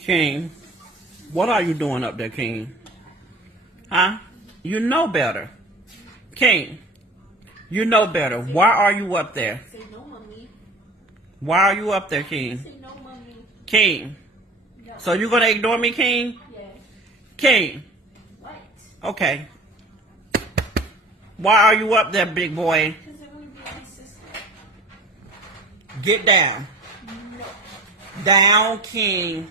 King, what are you doing up there, King? Huh? You know better. King, you know better. Why are you up there? Say no, mommy. Why are you up there, King? Say no, mommy. King. No. So you're going to ignore me, King? Yes. King. What? Okay. Why are you up there, big boy? Because I want to be my sister. Get down. No. Down, King.